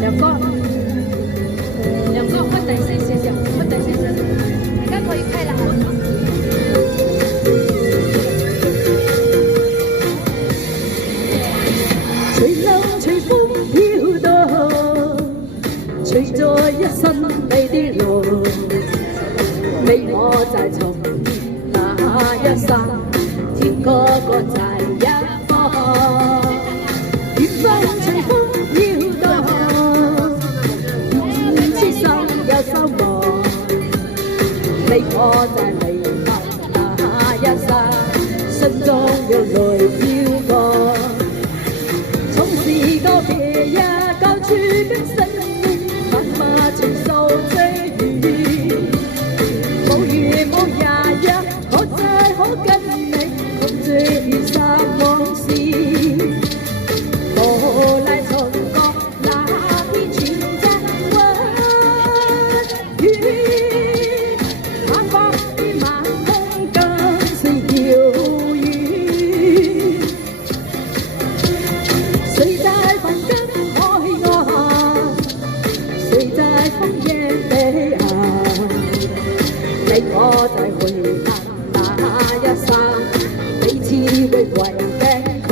梁哥，梁哥，我等先，谢谢，我等先，而家可以開啦。隨流隨風飄蕩，隨着一身你的路，你我在重現那一生，天個個在一方，緣分隨風飄蕩，痴心有收穫，你我在離別那一生，心中有淚飄過。是告別呀，高處跟生命，慢慢承受際遇。無月無夜呀，可在可跟你共醉雨灑往事。無奈從國那邊傳着溫雨，晚風的晚空更是遙遠。誰在房間海岸？誰在烽煙彼岸？你我在回憶那一生，彼此會為驚慌。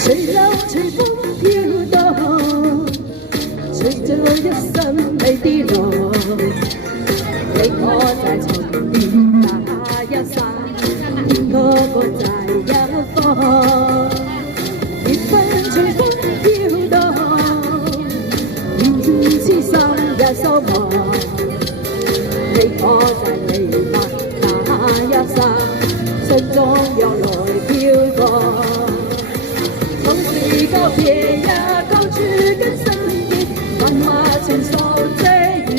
隨流隨風飄蕩，隨着一生你的路，你我在重現那一生，天個個在一方，緣分隨風飄蕩，痴心也收穫，你我在離別那一生，心中有淚飄過。是告別呀，高處跟生命，慢慢承受際遇。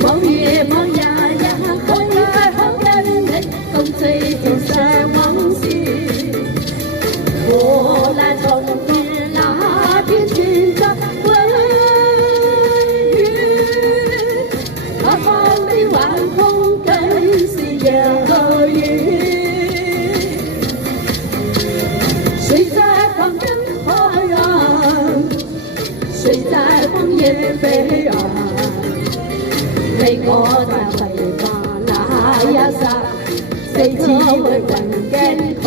無月無夜呀，可愛可跟你共醉天上往事。我來重現那邊傳着溫雨，那方的晚空更是遙遠。誰在房間海岸？誰在烽煙彼岸？你我在回憶那一生，彼此會雲驚慌。